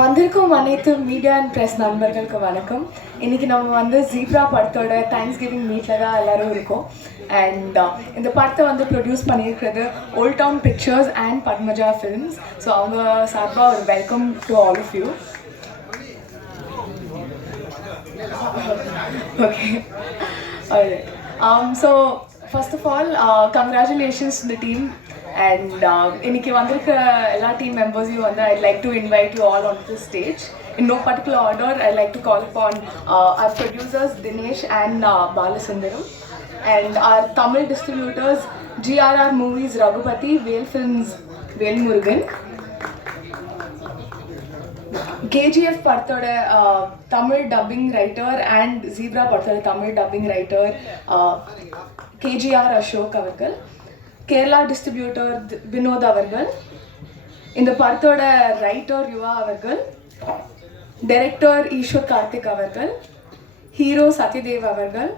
வந்திருக்கும் அனைத்து media and press நண்பர்களுக்கு வணக்கம். இன்றைக்கி நம்ம வந்து ஜீப்ரா படத்தோட தேங்க்ஸ் கிவிங் மீட்டில் தான் எல்லோரும் இருக்கோம். அண்ட் இந்த படத்தை வந்து ப்ரொடியூஸ் பண்ணியிருக்கிறது old town pictures and Padmaja films. So அவங்க சார்பாக ஒரு welcome to all of you. Okay, so first of all congratulations to the team. And இன்னைக்கு வந்திருக்க எல்லா டீம் மெம்பர்ஸையும் வந்து I'd like to invite you all onto the stage. In no particular order, I'd like to call upon our producers Dinesh and Balasundaram, and our Tamil distributors GRR Movies Raghupati, Vale Films Velmurugan, KGF படத்தோட Tamil dubbing writer and zebra படத்தோட Tamil dubbing writer KGR Ashok அவர்கள், Kerala distributor Vinod அவர்கள், இந்த படத்தோட writer யுவா அவர்கள், director Ishwar Karthik அவர்கள், hero Satyadev அவர்கள்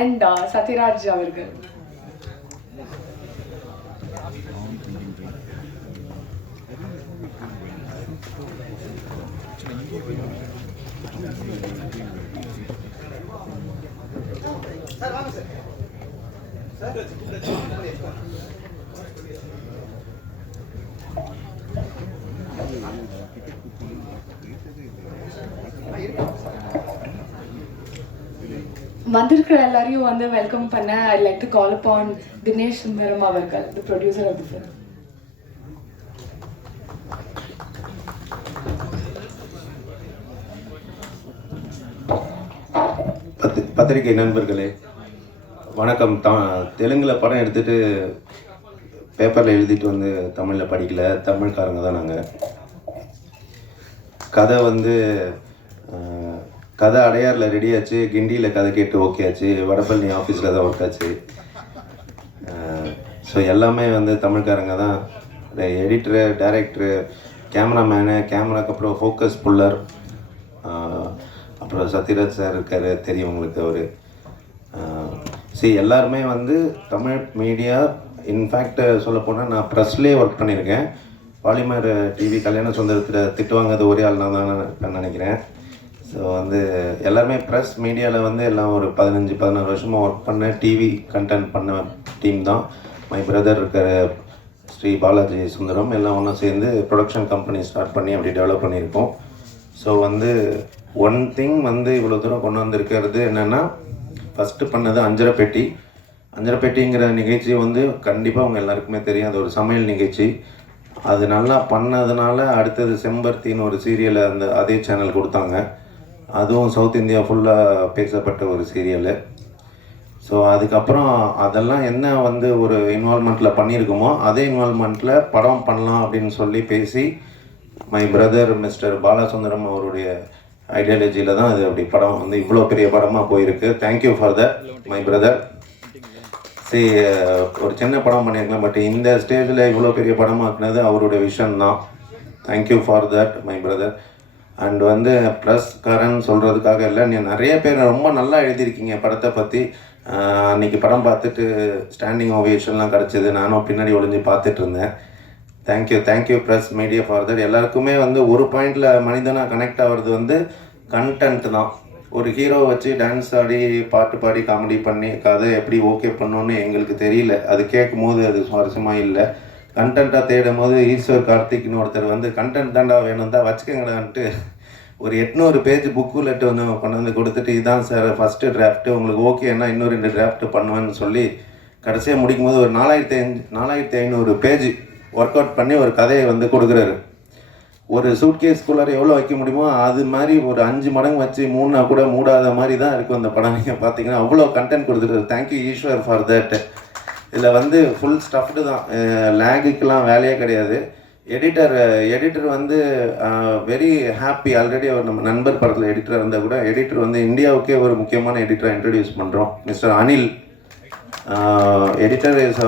and Sathyaraj அவர்கள். வந்திருக்கிற எல்லாரையும் வந்து வெல்கம் பண்ண I'd like to call upon Dinesh Sundaram அவர்கள், the producer of the film. பத்திரிகை நண்பர்களே வணக்கம். தெலுங்கில் படம் எடுத்துகிட்டு பேப்பரில் எழுதிட்டு வந்து தமிழில் படிக்கல, தமிழ்காரங்க தான் நாங்கள். கதை வந்து கதை அடையாரில் ரெடி ஆச்சு, கிண்டியில் கதை கேட்டு ஓகே ஆச்சு, வடபழனி ஆஃபீஸில் தான் ஒர்க் ஆச்சு. ஸோ எல்லாமே வந்து தமிழ்காரங்க தான். எடிட்டரு, டைரக்டரு, கேமராமேனு, கேமராக்கு அப்புறம் ஃபோக்கஸ் புல்லர், அப்புறம் சத்யராஜ் சார் இருக்கார், தெரியும் உங்களுக்கு அவர். எல்லாருமே வந்து தமிழ் மீடியா. இன்ஃபேக்ட் சொல்லப்போனால் நான் ப்ரெஸ்லேயே ஒர்க் பண்ணியிருக்கேன். பாலிமர் டிவி கல்யாண சுந்தரத்தில் திட்டுவாங்கிறது ஒரே ஆள் நான் தான் நினைக்கிறேன். ஸோ வந்து எல்லாருமே ப்ரெஸ் மீடியாவில் வந்து எல்லாம் ஒரு 15-16 வருஷமாக ஒர்க் பண்ண டிவி கண்டென்ட் பண்ண டீம் தான். மை பிரதர் இருக்கிற ஸ்ரீ பாலாஜி சுந்தரம் எல்லாம் ஒன்றா சேர்ந்து ப்ரொடக்ஷன் கம்பெனி ஸ்டார்ட் பண்ணி அப்படி டெவலப் பண்ணியிருக்கோம். ஸோ வந்து ஒன் திங் வந்து இவ்வளோ தூரம் கொண்டு வந்திருக்கிறது என்னென்னா, ஃபஸ்ட்டு பண்ணது அஞ்சரைப்பெட்டிங்கிற நிகழ்ச்சி வந்து கண்டிப்பாக அவங்க எல்லாருக்குமே தெரியும். அது ஒரு சமையல் நிகழ்ச்சி. அது நல்லா பண்ணதுனால அடுத்தது செம்பருத்தின்னு ஒரு சீரியலை அதே சேனல் கொடுத்தாங்க. அதுவும் சவுத் இந்தியா ஃபுல்லாக பேசப்பட்ட ஒரு சீரியலு. ஸோ அதுக்கப்புறம் அதெல்லாம் என்ன வந்து ஒரு இன்வால்மெண்ட்டில் பண்ணியிருக்கோமோ அதே இன்வால்மெண்ட்டில் படம் பண்ணலாம் அப்படின்னு சொல்லி பேசி மை பிரதர் மிஸ்டர் பாலசுந்தரம் அவருடைய ஐடியாலஜியில் தான் அது அப்படி படம் வந்து இவ்வளோ பெரிய படமாக போயிருக்கு. Thank you for that my brother. ஒரு சின்ன படம் பண்ணியிருக்கலாம், பட் இந்த ஸ்டேஜில் இவ்வளோ பெரிய படமாக்குனது அவருடைய விஷன் தான். Thank you for that my brother. And வந்து ப்ளஸ்காரன் சொல்கிறதுக்காக இல்லை, நிறைய பேர் ரொம்ப நல்லா எழுதியிருக்கீங்க படத்தை பற்றி. அன்றைக்கி படம் பார்த்துட்டு ஸ்டாண்டிங் ஓவேஷன்லாம் கிடச்சிது. நானும் பின்னாடி ஒளிஞ்சு பார்த்துட்டு இருந்தேன். Thank you press media for that. எல்லாருக்குமே வந்து ஒரு பாயிண்டில் மனிதனாக கனெக்ட் ஆகிறது வந்து கண்டென்ட் தான். ஒரு ஹீரோவை வச்சு டான்ஸ் ஆடி பாட்டு பாடி காமெடி பண்ணி கதை எப்படி ஓகே பண்ணோன்னு எங்களுக்கு தெரியல. அது கேட்கும் போது அது சுவாரஸ்யமாக இல்லை. கண்டென்ட்டாக தேடும் போது ஈஸ்வர் கார்த்திக்னு ஒருத்தர் வந்து கண்டென்ட் தாண்டா வேணும் தான் வச்சுக்கங்கடான்ட்டு ஒரு 800 பேஜ் புக்குலெட்டு வந்து கொண்டு வந்து கொடுத்துட்டு, இதான் சார் ஃபஸ்ட்டு டிராஃப்ட்டு, உங்களுக்கு ஓகேன்னா இன்னும் 2 டிராஃப்ட்டு பண்ணுவேன்னு சொல்லி கடைசியாக முடிக்கும் போது ஒரு 4500 பேஜ் ஒர்க் அவுட் பண்ணி ஒரு கதையை வந்து கொடுக்குறாரு. ஒரு சூட்கேஸ்குள்ளார எவ்வளோ வைக்க முடியுமோ அது மாதிரி ஒரு 5 மடங்கு வச்சு 3 கூட மூடாத மாதிரி தான் இருக்கும் அந்த படம். நீங்கள் பார்த்தீங்கன்னா அவ்வளோ கண்டென்ட் கொடுத்துட்டு தேங்க்யூ ஈஸ்வர் ஃபார் தட். இதில் வந்து ஃபுல் ஸ்டஃப்டு தான், லேகுக்கெலாம் வேலையே கிடையாது. எடிட்டர் வந்து வெரி ஹாப்பி. ஆல்ரெடி அவர் நம்ம நண்பர் படத்தில் எடிட்டராக இருந்தால் கூட எடிட்டர் வந்து இந்தியாவுக்கே ஒரு முக்கியமான எடிட்டரை இன்ட்ரடியூஸ் பண்ணுறோம், மிஸ்டர் அனில். எடிட்டர் இஸ்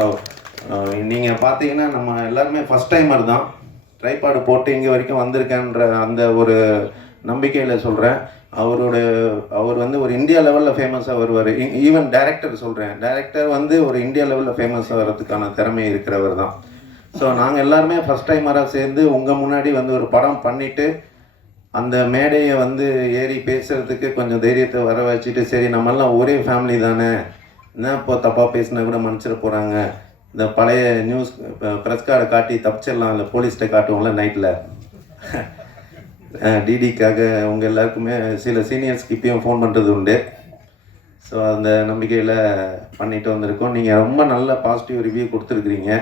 நீங்கள் பார்த்தீங்கன்னா நம்ம எல்லாருமே ஃபஸ்ட் டைமர் தான். ட்ரைபாடு போட்டு இங்கே வரைக்கும் வந்திருக்கேன்ற அந்த ஒரு நம்பிக்கையில் சொல்கிறேன். அவர் வந்து ஒரு இந்தியா லெவலில் ஃபேமஸாக வருவார். ஈவன் டைரக்டர் வந்து ஒரு இந்தியா லெவலில் ஃபேமஸாக வர்றதுக்கான திறமை இருக்கிறவர் தான். ஸோ நாங்கள் எல்லாருமே ஃபஸ்ட் டைமராக சேர்ந்து உங்கள் முன்னாடி வந்து ஒரு படம் பண்ணிவிட்டு அந்த மேடையை வந்து ஏறி பேசுகிறதுக்கு கொஞ்சம் தைரியத்தை வர வச்சுட்டு, சரி நம்மெல்லாம் ஒரே ஃபேமிலி தானே, என்ன இப்போ தப்பாக பேசினா கூட மன்னிச்சிட போகிறாங்க, இந்த பழைய நியூஸ் ப்ரெஸ் கார்டை காட்டி தப்பிச்சிடலாம், இல்லை போலீஸ்கிட்ட காட்டுவோம்ல நைட்டில், டிடிக்காக உங்கள் எல்லாருக்குமே சில சீனியர்ஸ்க்கு இப்பயும் ஃபோன் பண்ணுறது உண்டு. ஸோ அந்த நம்பிக்கையில் பண்ணிட்டு வந்திருக்கோம். நீங்கள் ரொம்ப நல்ல பாசிட்டிவ் ரிவ்யூ கொடுத்துருக்குறீங்க.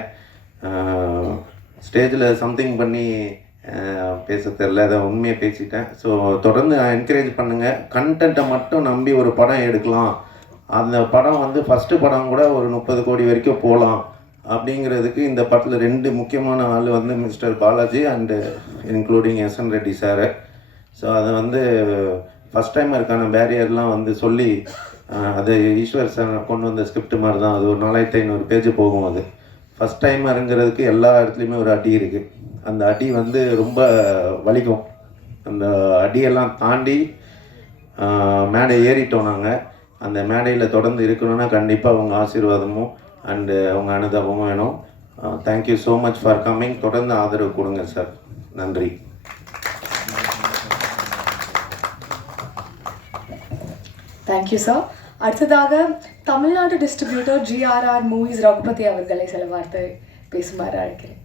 ஸ்டேஜில் சம்திங் பண்ணி பேச தெரில, அதை உண்மையாக பேசிட்டேன். ஸோ தொடர்ந்து என்கரேஜ் பண்ணுங்கள். கண்டென்ட்டை மட்டும் நம்பி ஒரு படம் எடுக்கலாம், அந்த படம் வந்து ஃபஸ்ட்டு படம் கூட ஒரு 30 கோடி வரைக்கும் போகலாம் அப்படிங்கிறதுக்கு இந்த படத்தில் 2 முக்கியமான ஆள் வந்து mister Balaji and including SN Reddy sir. So அதை வந்து ஃபஸ்ட் டைமருக்கான பேரியர்லாம் வந்து சொல்லி, அது ஈஸ்வர் சார் கொண்டு வந்த ஸ்கிரிப்ட் மாதிரி தான், அது ஒரு 4500 பேஜ் போகும். அது ஃபஸ்ட் டைமருங்கிறதுக்கு எல்லா இடத்துலையுமே ஒரு அடி இருக்குது. அந்த அடி வந்து ரொம்ப வலிக்கும். அந்த அடியெல்லாம் தாண்டி மேடை ஏறிட்டோம் நாங்கள். அந்த மேடையில் தொடர்ந்து இருக்கணும்னா கண்டிப்பாக உங்கள் ஆசீர்வாதமும் அண்டு உங்கள் அனுதாபமும் வேணும். Thank you so much for coming. தொடர்ந்து ஆதரவு கொடுங்க சார். நன்றி. Thank you sir. அடுத்ததாக Tamil Nadu distributor GRR movies Raghupathi அவர்களை சில வார்த்தை பேசுமாறு அழைக்கிறேன்.